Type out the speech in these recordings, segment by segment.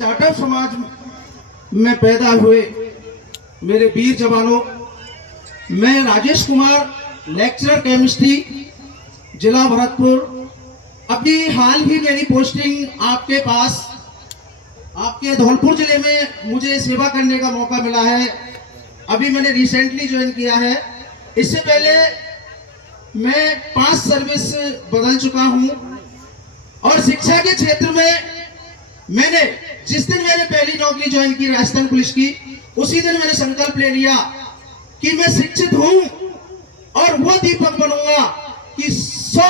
जाटव समाज में पैदा हुए मेरे वीर जवानों, मैं राजेश कुमार, लेक्चरर केमिस्ट्री, जिला भरतपुर। अभी हाल ही मेरी पोस्टिंग आपके पास, आपके धौलपुर जिले में मुझे सेवा करने का मौका मिला है। अभी मैंने रिसेंटली ज्वाइन किया है। इससे पहले मैं 5 सर्विस बदल चुका हूं और शिक्षा के क्षेत्र में मैंने जिस दिन मैंने पहली नौकरी ज्वाइन की राजस्थान पुलिस की, उसी दिन मैंने संकल्प ले लिया कि मैं शिक्षित हूं और वो दीपक बनूंगा कि 100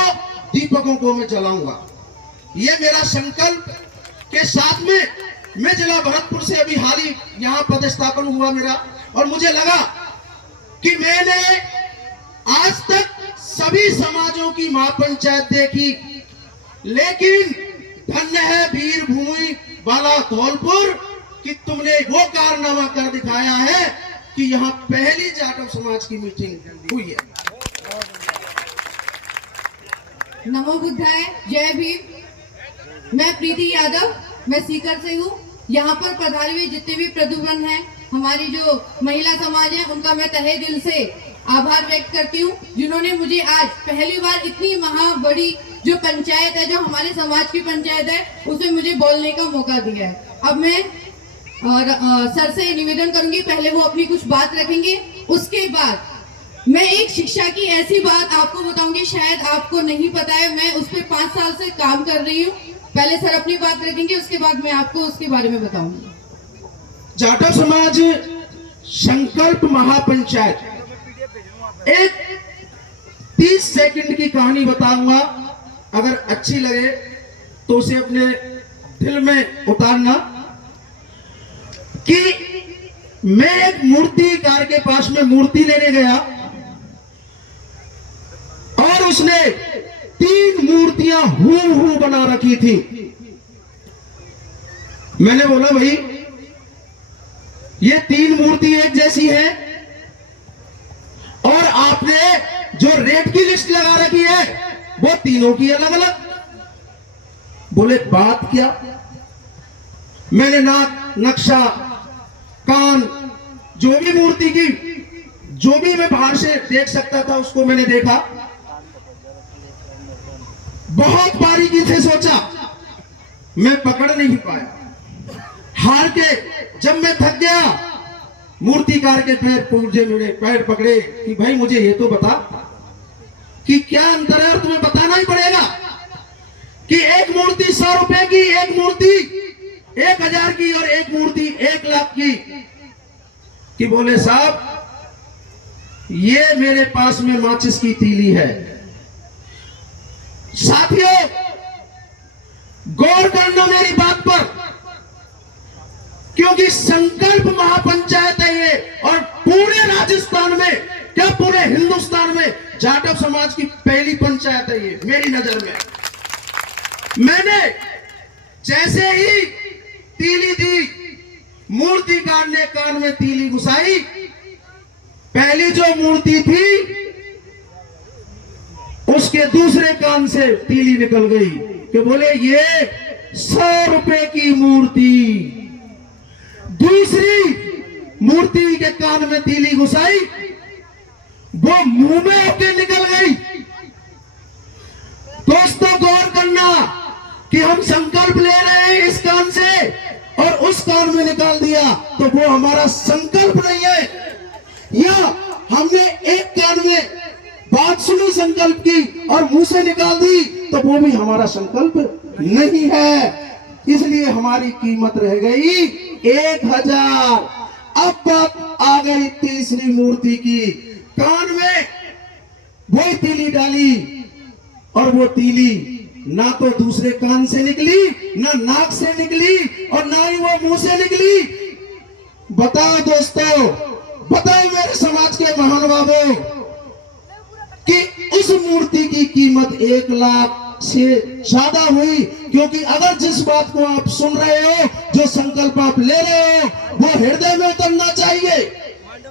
दीपकों को मैं जलाऊंगा। ये मेरा संकल्प के साथ में मैं जिला भरतपुर से अभी हाल ही यहाँ पदस्थापन हुआ मेरा, और मुझे लगा कि मैंने आज तक सभी समाजों की महापंचायत देखी, लेकिन धन्य है वीर भूमि वाला धौलपुर कि तुमने वो कारनामा कर दिखाया है कि यहाँ पहली जाटव समाज की मीटिंग हुई है। नमो बुद्धाय, जय भीम। मैं प्रीति यादव, मैं सीकर से हूँ। यहाँ पर पधारे हुए जितने भी प्रदुमन हैं, हमारी जो महिला समाज है, उनका मैं तहे दिल से आभार व्यक्त करती हूँ, जिन्होंने मुझे आज पहली बार इतनी बड़ी जो पंचायत है, जो हमारे समाज की पंचायत है, उसमें मुझे बोलने का मौका दिया है। अब मैं सर से निवेदन करूंगी, पहले वो अपनी कुछ बात रखेंगे, उसके बाद मैं एक शिक्षा की ऐसी बात आपको बताऊंगी, शायद आपको नहीं पता है, मैं उस पर 5 साल से काम कर रही हूँ। पहले सर अपनी बात रखेंगे, उसके बाद मैं आपको उसके बारे में बताऊंगी। जाटव समाज संकल्प महापंचायत, एक 30 सेकंड की कहानी बताऊंगा। अगर अच्छी लगे तो उसे अपने दिल में उतारना। कि मैं एक मूर्तिकार के पास में मूर्ति लेने गया और उसने 3 मूर्तियां हूबहू बना रखी थी। मैंने बोला, भाई ये 3 मूर्ति एक जैसी है और आपने जो रेट की लिस्ट लगा रखी है वो तीनों की अलग अलग। बोले, बात क्या? मैंने नाक, नक्शा, कान, जो भी मूर्ति की, जो भी मैं बाहर से देख सकता था उसको मैंने देखा, बहुत बारीकी से सोचा, मैं पकड़ नहीं पाया। हार के जब मैं थक गया, मूर्तिकार के पैर पकड़े कि भाई मुझे ये तो बता कि क्या अंतर है, और तुम्हें बताना ही पड़ेगा कि एक मूर्ति 100 रुपए की, एक मूर्ति 1000 की और एक मूर्ति 1 लाख की। कि बोले, साहब ये मेरे पास में माचिस की तीली है। साथियों, गौर करना मेरी बात पर, क्योंकि संकल्प महापंचायत है ये, और पूरे राजस्थान में, क्या पूरे हिंदुस्तान में जाटव समाज की पहली पंचायत है ये मेरी नजर में। मैंने जैसे ही तीली दी, मूर्तिकार ने कान में तीली घुसाई, पहली जो मूर्ति थी उसके दूसरे कान से तीली निकल गई। कि बोले, ये 100 रुपए की मूर्ति। दूसरी मूर्ति के कान में तीली घुसाई, वो मुंह में होके निकल गई। दोस्तों, गौर करना कि हम संकल्प ले रहे हैं इस कान से और उस कान में निकाल दिया तो वो हमारा संकल्प नहीं है, या हमने एक कान में बात सुनी संकल्प की और मुंह से निकाल दी तो वो भी हमारा संकल्प नहीं है। इसलिए हमारी कीमत रह गई 1000। अब बात आ गई तीसरी मूर्ति की। कान में वो तीली डाली और वो तीली ना तो दूसरे कान से निकली, ना नाक से निकली, और ना ही वो मुंह से निकली। बताओ दोस्तों, बताओ मेरे समाज के महानुभावों कि उस मूर्ति की कीमत 1 लाख से ज्यादा हुई। क्योंकि अगर जिस बात को आप सुन रहे हो, जो संकल्प आप ले रहे हो, वो हृदय में उतरना चाहिए,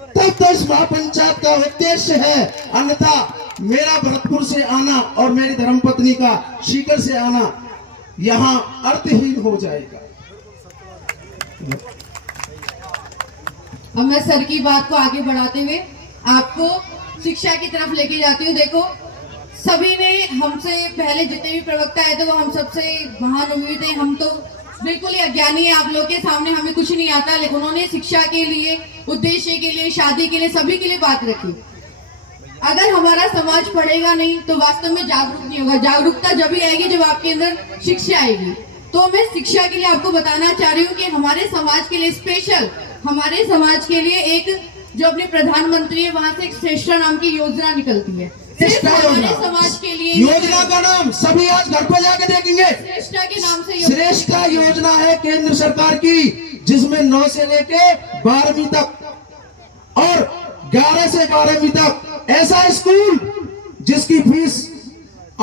तब तो इस महापंचायत का उद्देश्य है। अन्यथा मेरा भरतपुर से आना और मेरी धर्मपत्नी का सीकर से आना यहाँ अर्थहीन हो जाएगा। अब मैं सर की बात को आगे बढ़ाते हुए आपको शिक्षा की तरफ लेके जाती हूँ। देखो, सभी ने हमसे पहले जितने भी प्रवक्ता आए थे वो हम सबसे महानुभवी थे। हम तो बिल्कुल ही अज्ञानी है, आप लोग के सामने हमें कुछ नहीं आता, लेकिन उन्होंने शिक्षा के लिए, उद्देश्य के लिए, शादी के लिए, सभी के लिए बात रखी। अगर हमारा समाज पढ़ेगा नहीं तो वास्तव में जागरूक नहीं होगा। जागरूकता जब ही आएगी जब आपके अंदर शिक्षा आएगी। तो मैं शिक्षा के लिए आपको बताना चाह रही हूँ कि हमारे समाज के लिए स्पेशल, हमारे समाज के लिए एक जो अपने प्रधानमंत्री है वहां से एक श्रेष्ठा नाम की योजना निकलती है। सिर्फ हमारे समाज के लिए योजना का नाम सभी आज घर पे जाके देखेंगे। श्रेष्ठा के नाम से श्रेष्ठा योजना है केंद्र सरकार की, जिसमें 9 से लेके 12वीं तक और 11 से 12वीं तक ऐसा स्कूल जिसकी फीस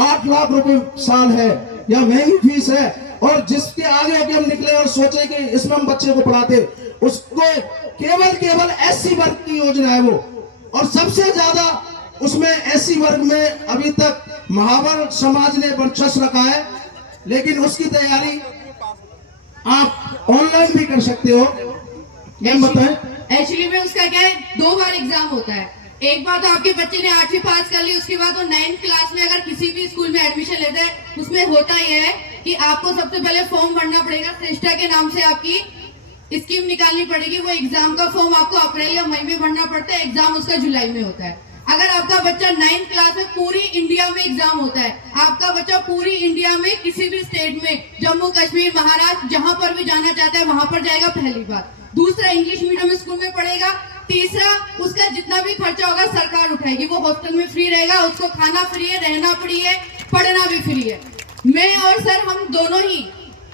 8 लाख रुपए साल है या महंगी फीस है, और जिसके आगे आगे हम निकले और सोचे कि इसमें हम बच्चे को पढ़ाते, उसको केवल एससी वर्ग की योजना है वो। और सबसे ज्यादा उसमें एससी वर्ग में अभी तक महावर समाज ने वर्चस्व रखा है, लेकिन उसकी तैयारी आप ऑनलाइन भी कर सकते हो। मैम बताएं। एक्चुअली में उसका क्या है, 2 बार एग्जाम होता है। एक बार तो आपके बच्चे ने 8वीं पास कर ली, उसके बाद वो 9th क्लास में अगर किसी भी स्कूल में एडमिशन लेते हैं, उसमें होता यह है कि आपको सबसे पहले फॉर्म भरना पड़ेगा। श्रेष्ठा के नाम से आपकी स्कीम निकालनी पड़ेगी। वो एग्जाम का फॉर्म आपको अप्रैल या मई में भरना पड़ता है, एग्जाम उसका जुलाई में होता है। अगर आपका बच्चा 9th क्लास में, पूरी इंडिया में एग्जाम होता है, आपका बच्चा पूरी इंडिया में किसी भी स्टेट में, जम्मू कश्मीर, महाराष्ट्र, जहां पर भी जाना चाहता है वहां पर जाएगा, पहली बात। दूसरा, इंग्लिश मीडियम स्कूल में पढ़ेगा। तीसरा, उसका जितना भी खर्चा होगा सरकार उठाएगी। वो हॉस्टल में फ्री रहेगा, उसको खाना फ्री है, रहना फ्री है, पढ़ना भी फ्री है। मैं और सर हम दोनों ही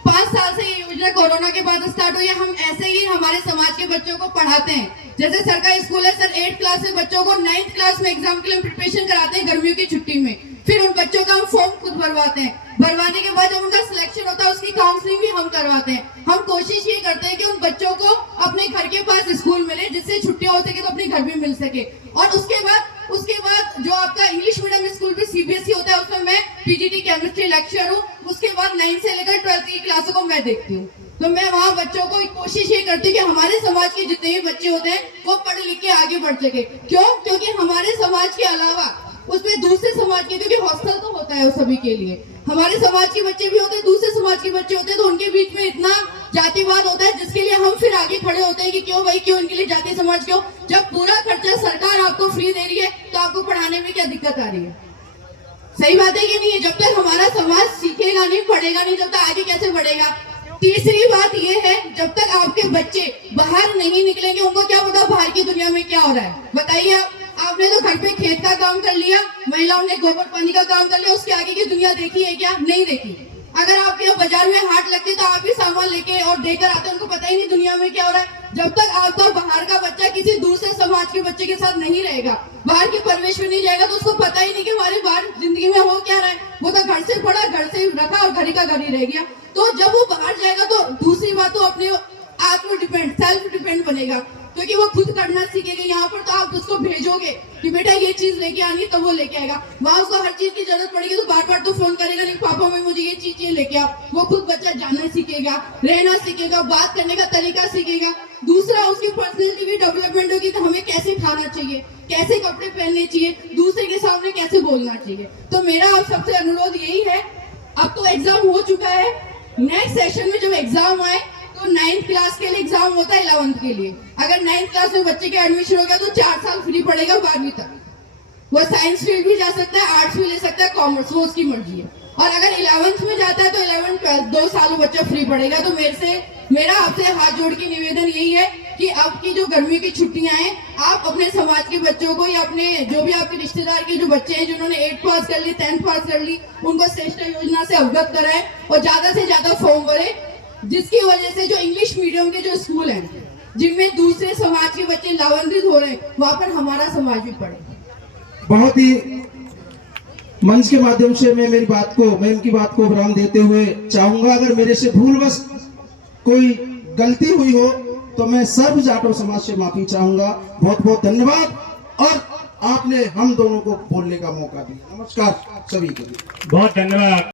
5 साल से ये योजना कोरोना के बाद स्टार्ट हुई है। हम ऐसे ही हमारे समाज के बच्चों को पढ़ाते हैं। जैसे सरकारी स्कूल है, सर 8th क्लास से बच्चों को 9th क्लास में एग्जाम के लिए प्रिपरेशन कराते हैं गर्मियों की छुट्टी में। फिर उन बच्चों का हम फॉर्म खुद भरवाते हैं। भरवाने के बाद जब उनका सिलेक्शन होता है उसकी काउंसलिंग भी हम करवाते हैं। हम कोशिश ये करते हैं कि उन बच्चों को अपने घर के पास स्कूल मिले, जिससे छुट्टियां हो सके तो अपने घर भी मिल सके। और उसके बाद जो आपका इंग्लिश मीडियम स्कूल भी सीबीएसई होता है, उसमें मैं पीजीटी केमिस्ट्री लेक्चर हूँ। उसके बाद 9 से लेकर 12th की क्लासों को मैं देखती हूँ। तो मैं वहाँ बच्चों को कोशिश ये करती हूँ कि हमारे समाज के जितने भी बच्चे होते हैं वो पढ़ लिख के आगे बढ़ सके। क्यों? क्योंकि हमारे समाज के अलावा उसमें दूसरे समाज के, क्योंकि हॉस्टल तो होता है सभी के लिए, हमारे समाज के बच्चे भी होते हैं, दूसरे समाज के बच्चे होते हैं, तो उनके बीच में इतना जातिवाद होता है, जिसके लिए हम फिर आगे खड़े होते हैं कि क्यों भाई, क्यों इनके लिए जाति समाज, क्यों? जब पूरा खर्चा सरकार आपको फ्री दे रही है तो आपको पढ़ाने में क्या दिक्कत आ रही है? सही बात है कि नहीं है? जब तक हमारा समाज सीखेगा नहीं, पढ़ेगा नहीं, जब तक आगे कैसे बढ़ेगा? तीसरी बात यह है, जब तक आपके बच्चे बाहर नहीं निकलेंगे, उनको क्या पता बाहर की दुनिया में क्या हो रहा है। बताइए आपने तो घर पे खेत का काम कर लिया, महिलाओं ने गोबर पानी का काम कर लिया, उसके आगे की दुनिया देखी है क्या? नहीं देखी। अगर आपके यहाँ बाजार में हाट लगती तो आप भी सामान लेके और देकर आते, उनको पता ही नहीं दुनिया में क्या हो रहा है। जब तक आपका बाहर का बच्चा किसी दूसरे समाज के बच्चे के साथ नहीं रहेगा, बाहर के परिवेश में नहीं जाएगा, तो उसको पता ही नहीं कि हमारे बाहर जिंदगी में हो क्या रहा है। वो तो घर से पढ़ा, घर से रखा और घर का घर ही रह गया। तो जब वो बाहर जाएगा तो दूसरी बात तो अपने आत्म डिपेंड, सेल्फ डिपेंड बनेगा, क्योंकि वो खुद करना सीखेगा। यहाँ पर तो आप उसको भेजोगे कि बेटा ये चीज लेके आनी, तो वो लेके आएगा। वहाँ उसको हर चीज की जरूरत पड़ेगी तो बार बार तो फोन करेगा नहीं, पापा मैं मुझे ये चीज लेके आओ। वो खुद बच्चा जानना सीखेगा, रहना सीखेगा, बात करने का तरीका सीखेगा। दूसरा, उसकी पर्सनैलिटी भी डेवलपमेंट होगी, तो हमें कैसे खाना चाहिए, कैसे कपड़े पहनने चाहिए, दूसरे के सामने कैसे बोलना चाहिए। तो मेरा आप सबसे अनुरोध यही है, अब तो एग्जाम हो चुका है, नेक्स्ट सेशन में जब एग्जाम आए तो 9th क्लास के लिए एग्जाम होता है 11th के लिए। अगर 9th क्लास में बच्चे का एडमिशन हो गया तो 4 साल फ्री पड़ेगा 12वीं तक। वो साइंस फील्ड भी जा सकता है, आर्ट्स भी ले सकता है, कॉमर्स, वो उसकी मर्जी है। और अगर 11th में जाता है तो 11th 12th 2 साल बच्चा फ्री पड़ेगा। तो मेरा आपसे हाथ जोड़ के निवेदन यही है कि अब की जो गर्मी की छुट्टियां हैं, आप अपने समाज के बच्चों को या अपने जो भी आपके रिश्तेदार के जो बच्चे हैं जिन्होंने 8th पास कर ली, 10th पास कर ली, उनको श्रेष्ठा योजना से अवगत कराएं और ज्यादा से ज्यादा फॉर्म भरें, जिसकी वजह से जो इंग्लिश मीडियम के जो स्कूल हैं जिनमें दूसरे समाज के बच्चे लाभान्वित हो रहे हैं, वहां पर हमारा समाज भी पढ़े। बहुत ही मंच के माध्यम से मैं इनकी बात को विराम देते हुए चाहूंगा, अगर मेरे से भूलवश कोई गलती हुई हो तो मैं सर्व जाटो समाज से माफी चाहूंगा। बहुत बहुत धन्यवाद, और आपने हम दोनों को बोलने का मौका दिया। नमस्कार सभी को, बहुत धन्यवाद।